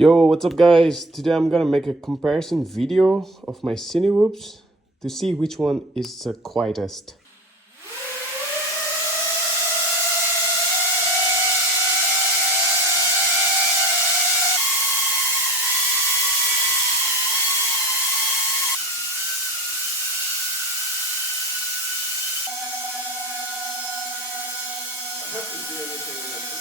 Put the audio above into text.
Yo, what's up guys? Today I'm gonna make a comparison video of my Cinewhoops to see which one is the quietest. I have to do anything with